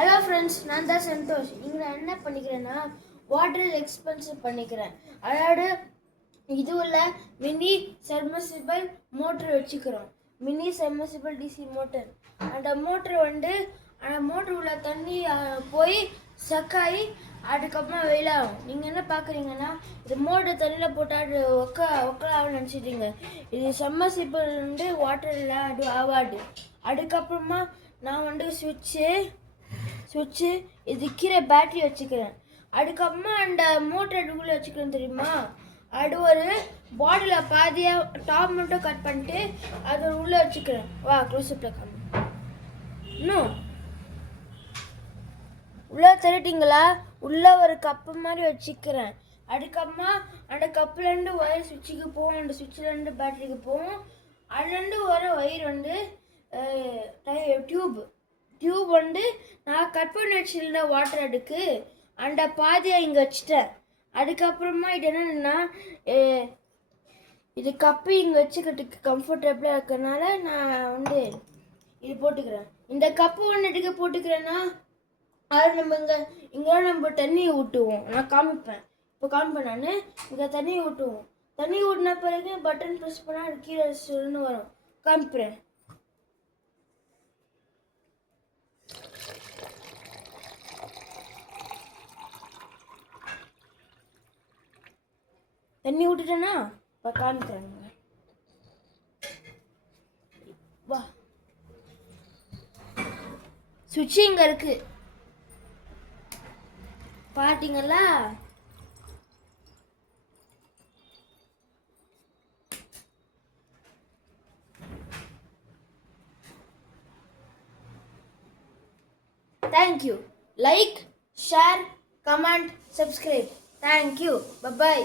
Hello friends, நான் தான் சந்தோஷ். இங்கே நான் என்ன பண்ணிக்கிறேன்னா வாட்டர் எக்ஸ்பென்சிவ் பண்ணிக்கிறேன். அதாவது இதுவில் மினி சப்மர்சிபிள் மோட்ரு வச்சுக்கிறோம். Mini submersible DC motor. அந்த மோட்ரு அந்த மோட்ரு உள்ள தண்ணி போய் சக்காயி அதுக்கப்புறமா வெயிலாகும். நீங்கள் என்ன பார்க்குறீங்கன்னா இது மோட்ரு தண்ணியில் போட்டால் ஒக்கலாகும் நினச்சிட்டீங்க. இது சப்மர்சிபிள் வாட்டரில் அது ஆகாது. அதுக்கப்புறமா நான் சுவிட்சு இது கீழே பேட்டரி வச்சுக்கிறேன். அதுக்கப்புறமா அந்த மோட்டர் அதுக்குள்ளே வச்சுக்கிறேன் தெரியுமா. அது ஒரு பாட்டில் பாதியாக டாப் மட்டும் கட் பண்ணிட்டு அது உள்ளே வச்சுக்கிறேன். வா க்ளோஸ்அப்பில் காமி. இன்னும் உள்ளே தள்ளிட்டீங்களா? உள்ளே ஒரு கப்பு மாதிரி வச்சுக்கிறேன். அதுக்கப்புறமா அந்த கப்புலேருந்து ஒயர் சுவிட்சுக்கு போகும், அந்த சுவிட்சிலேருந்து பேட்டரிக்கு போகும். அதுலேருந்து வர ஒயர் டியூப் நான் கட் பண்ணி வச்சுருந்த வாட்டர் அடுக்கு அந்த பாதியை இங்கே வச்சுட்டேன். அதுக்கப்புறமா இது என்னன்னா இது கப்பு இங்கே வச்சுக்கிறதுக்கு கம்ஃபர்டபுளாக இருக்கிறதுனால நான் இது போட்டுக்கிறேன். இந்த கப்பு எடுக்க போட்டுக்கிறேன்னா அது நம்ம தண்ணியை ஊட்டுவோம். நான் காமிப்பேன். இப்போ காமிப்பேன். நான் இங்கே தண்ணியை ஊட்டுவோம். தண்ணி ஊட்டின பிறகு பட்டன் ப்ரெஸ் பண்ணால் அது கீழே சொல்லுன்னு வரும். காமிப்பேன். தண்ணி விட்டுட்டேன்னா இப்போ காமிக்கிறேங்க. வா, சுவிட்ச் இங்கே இருக்கு பார்த்தீங்களா? Thank you. Like, share, comment, subscribe. Thank you. Bye-bye.